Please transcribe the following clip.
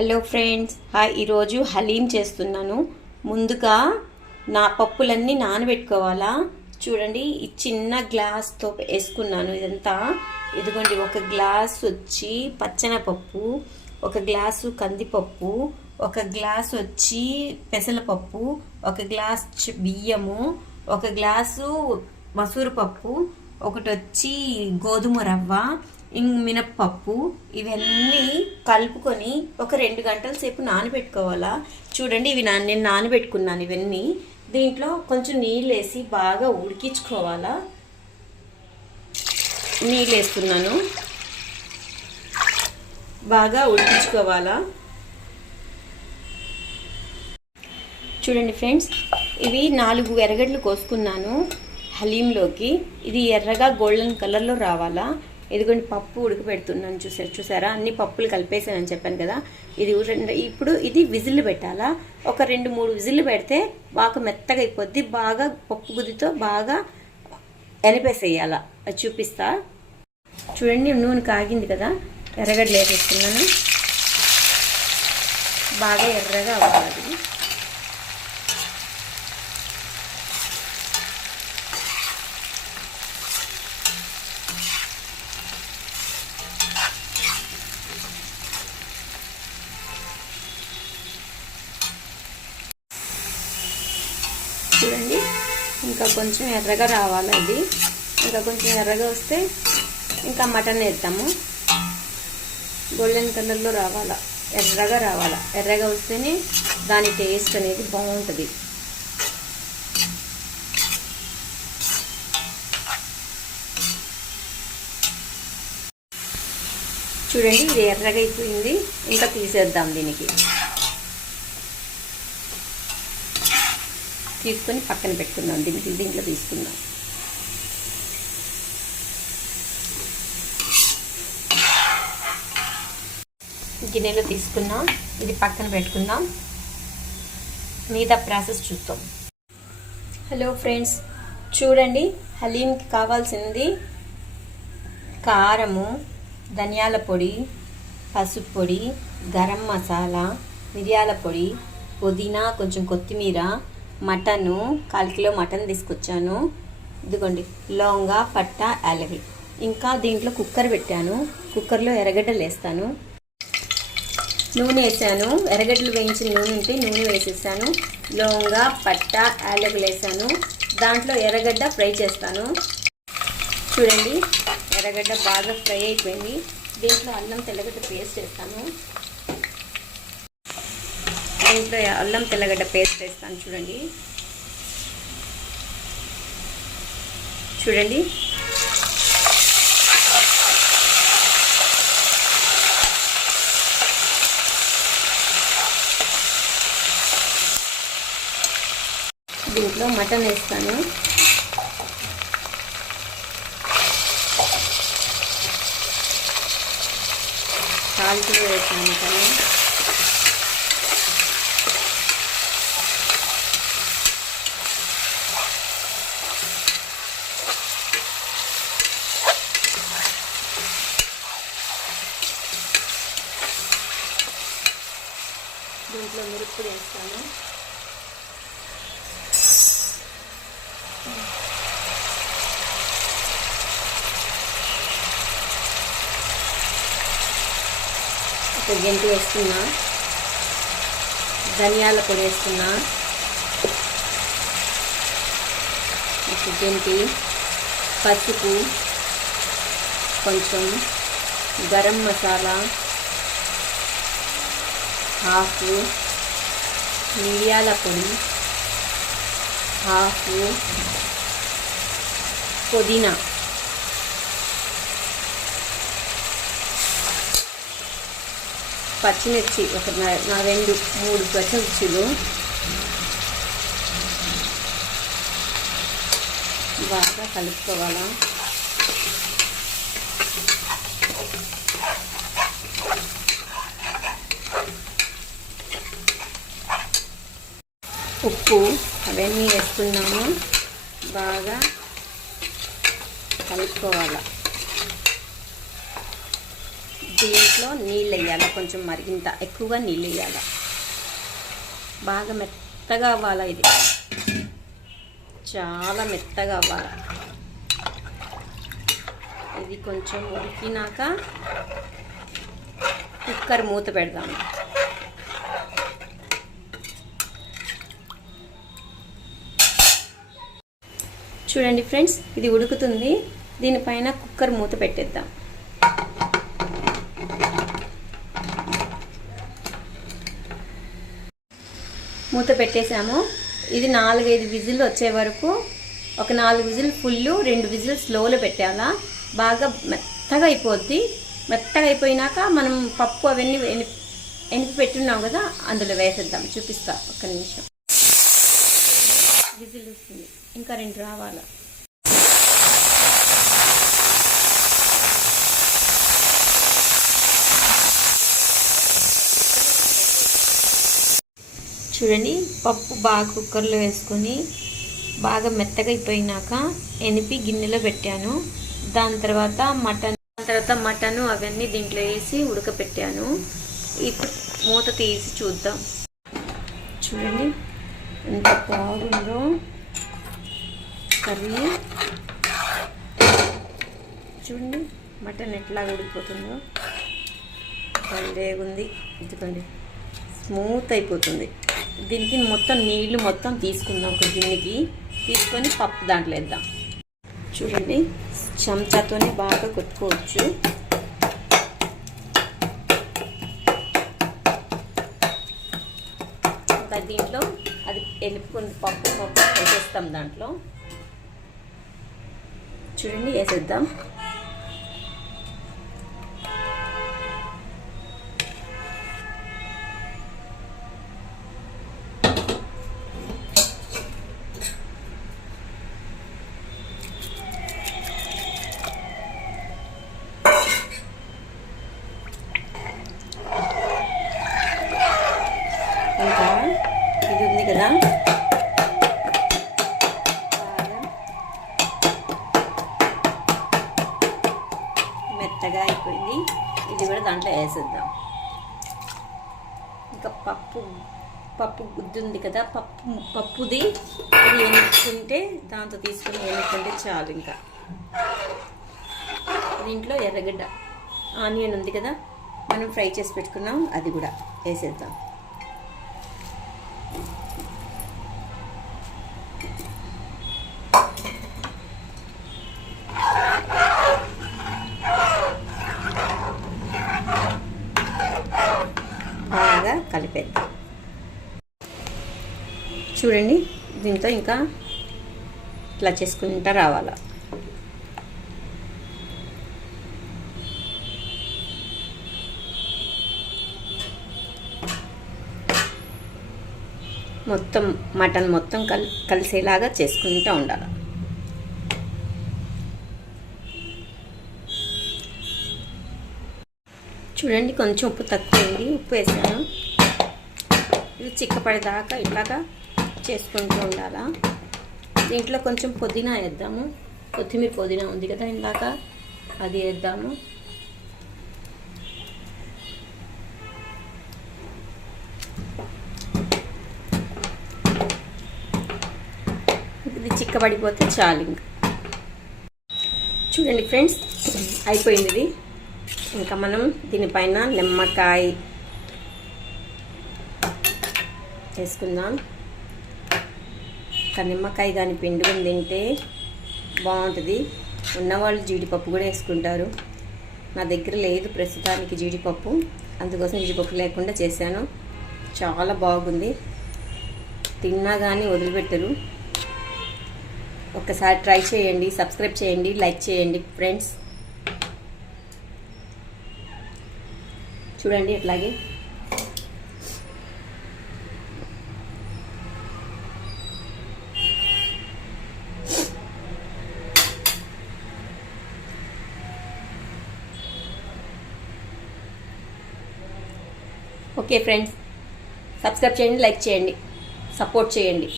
Hello friends, hi. ఈరోజు హలీం చేస్తున్నాను. ముందుగా నా పప్పులన్నీ నానబెట్టుకోవాలా. చూడండి, ఈ చిన్న గ్లాస్తో వేసుకున్నాను. ఇదంతా ఇదిగోండి. ఒక గ్లాస్ వచ్చి పచ్చనపప్పు, ఒక గ్లాసు కందిపప్పు, ఒక గ్లాస్ వచ్చి పెసరపప్పు, ఒక గ్లాస్ బియ్యము, ఒక గ్లాసు మసూరు పప్పు, ఒకటి వచ్చి గోధుమ రవ్వ, మినప్పప్పు. ఇవన్నీ కలుపుకొని ఒక 2 గంటల సేపు నానబెట్టుకోవాలా. చూడండి, ఇవి నేను నానబెట్టుకున్నాను. ఇవన్నీ దీంట్లో కొంచెం నీళ్ళు వేసి బాగా ఉడికించుకోవాలా. నీళ్ళు వేస్తున్నాను, బాగా ఉడికించుకోవాలా. చూడండి ఫ్రెండ్స్, ఇవి 4 ఎర్రగడ్డలు కోసుకున్నాను హలీంలోకి. ఇది ఎర్రగా గోల్డెన్ కలర్లో రావాలా. ఇదిగోండి, పప్పు ఉడకబెడుతున్నాను. చూసారా, అన్ని పప్పులు కలిపేసానని చెప్పాను కదా. ఇప్పుడు ఇది విజిల్ పెట్టాలా. ఒక 2-3 విజిల్ పెడితే బాగా మెత్తగా అయిపోద్ది. బాగా పప్పు గుద్దితో బాగా ఎనిపేసేయాలా. అది చూపిస్తా. చూడండి, నూనె కాగింది కదా. ఎర్రగడ్డలు వేసేస్తున్నాను. బాగా ఎర్రగా అవ్వాలి. చూడండి, ఇంకా కొంచెం ఎర్రగా రావాలి. అది ఇంకా కొంచెం ఎర్రగా వస్తే ఇంకా మటన్ వేద్దాము. గోల్డెన్ కలర్లో రావాలా, ఎర్రగా రావాలా. ఎర్రగా వస్తేనే దాని టేస్ట్ అనేది బాగుంటుంది. చూడండి, ఇది ఎర్రగా అయిపోయింది. ఇంకా తీసేద్దాం. తీసుకొని పక్కన పెట్టుకుందాం. దీంట్లో తీసుకుందాం. గిన్నెలో తీసుకున్నాం. ఇది పక్కన పెట్టుకుందాం. మిగతా ప్రాసెస్ చూద్దాం. హలో ఫ్రెండ్స్, చూడండి, హలీంకి కావాల్సింది కారము, ధనియాల పొడి, పసుపు పొడి, గరం మసాలా, మిరియాల పొడి, పుదీనా, కొంచెం కొత్తిమీర, మటను 1/4 కిలో మటన్ తీసుకొచ్చాను. ఇదిగోండి, లవంగా, పట్ట, యాలకులు. ఇంకా దీంట్లో కుక్కర్ పెట్టాను. కుక్కర్లో ఎర్రగడ్డలు వేస్తాను. నూనె వేసాను. ఎర్రగడ్డలు వేయించిన నూనె ఉంటే నూనె వేసేసాను. లవంగా, పట్ట, యాలకులు వేసాను. దాంట్లో ఎర్రగడ్డ ఫ్రై చేస్తాను. చూడండి, ఎర్రగడ్డ బాగా ఫ్రై అయిపోయింది. దీంట్లో అల్లం తెల్లగడ్డ పేస్ట్ వేస్తాను. దీంట్లో అల్లం తెల్లగడ్డ పేస్ట్ వేస్తాను. చూడండి, దీంట్లో మటన్ వేస్తాను. సాల్ట్ వేస్తాను. మటన్ దీంట్లో మిరప్పొడి వేస్తాను. ఒక గంట వేస్తున్నా. ధనియాల పొడి వేస్తున్నా. ఒక గంటి పసుపు, కొంచెం గరం మసాలా, హాఫ్ మిరియాల పొడి, హాఫ్ పుదీనా, పచ్చిమిర్చి ఒక 2-3 పచ్చిమిర్చిలు. బాగా కలుపుకోవాలా. ఉప్పు అవన్నీ వేసుకున్నాము. బాగా కలుపుకోవాలి. దీంట్లో నీళ్ళు వేయాలి, కొంచెం మరిగింత ఎక్కువగా నీళ్ళు వేయాలి. బాగా మెత్తగా అవ్వాలి, ఇది చాలా మెత్తగా అవ్వాలి. ఇది కొంచెం ఉడికినాక కుక్కర్ మూత పెడదాము. చూడండి ఫ్రెండ్స్, ఇది ఉడుకుతుంది. దీనిపైన కుక్కర్ మూత పెట్టేద్దాం. మూత పెట్టేసాము. ఇది 4-5 విజిల్ వచ్చే వరకు, ఒక 4 విజిల్ ఫుల్, 2 విజిల్ స్లోలో పెట్టాలా. బాగా మెత్తగా అయిపోద్ది. మెత్తగా అయిపోయినాక మనం పప్పు అవన్నీ ఎనిపి పెట్టున్నాం కదా, అందులో వేసేద్దాం. చూపిస్తా, ఒక్క నిమిషం. విజిల్ వస్తుంది, ఇంకా 2 రావాలి. చూడండి, పప్పు బాగా కుక్కర్లో వేసుకొని బాగా మెత్తగా అయిపోయినాక ఎనిపి గిన్నెలో పెట్టాను. దాని తర్వాత మటను అవన్నీ దీంట్లో వేసి ఉడకపెట్టాను. ఇప్పుడు మూత తీసి చూద్దాం. చూడండి ఎంత బాగుందో కర్రీ. చూడండి మటన్ ఎట్లా ఉడికిపోతుందో, భలేగుంది. ఇదిగోండి, స్మూత్ అయిపోతుంది. దీనికి మొత్తం నీళ్లు మొత్తం తీసుకుందాం. ఒక గిన్నెకి తీసుకొని పప్పు దాంట్లో వేద్దాం. చూడండి, చెంచాతోనే బాగా కొట్టుకోవచ్చు. దీంట్లో అది ఎలుపుకుని పప్పు వేసేస్తాం. దాంట్లో చూడండి, వేసేద్దాం. ఇంకా ఇది ఉంది కదా, మెత్తగా అయిపోయింది. ఇది కూడా దాంట్లో వేసేద్దాం. ఇంకా పప్పు గుద్దు ఉంది కదా, పప్పుది ఇది ఎనుక్కుంటే దాంతో తీసుకుని ఎనుక్కుంటే చాలు. ఇంకా దీంట్లో ఎర్రగడ్డ, ఆనియన్ ఉంది కదా, మనం ఫ్రై చేసి పెట్టుకున్నాం, అది కూడా వేసేద్దాం. బాగా కలిపేద్దాం. చూడండి, దీంతో ఇంకా ఇట్లా చేసుకుంటూ రావాలా. మొత్తం మటన్ మొత్తం కలిసేలాగా చేసుకుంటూ ఉండాలి. చూడండి, కొంచెం ఉప్పు తక్కువైంది, ఉప్పు వేసాను. ఇది చిక్కపడేదాకా ఇట్లాగా చేసుకుంటూ ఉండాలా. దీంట్లో కొంచెం పుదీనా వేద్దాము. కొత్తిమీర పుదీనా ఉంది కదా ఇందాక, అది వేద్దాము. ఇది చిక్కబడిపోతే చాలు. ఇంకా చూడండి ఫ్రెండ్స్, అయిపోయింది ఇది. ఇంకా మనం దీనిపైన నిమ్మకాయ వేసుకుందాం. ఒక నిమ్మకాయ కానీ పిండుకొని తింటే బాగుంటుంది. ఉన్నవాళ్ళు జీడిపప్పు కూడా వేసుకుంటారు. నా దగ్గర లేదు ప్రస్తుతానికి జీడిపప్పు, అందుకోసం జీడిపప్పు లేకుండా చేశాను. చాలా బాగుంది, తిన్నా కానీ వదిలిపెట్టరు. ఒక్కసారి ట్రై చేయండి, సబ్స్క్రైబ్ చేయండి, లైక్ చేయండి ఫ్రెండ్స్. చూడండి అట్లాగే. ఓకే ఫ్రెండ్స్, సబ్స్క్రైబ్ చేయండి, లైక్ చేయండి, సపోర్ట్ చేయండి.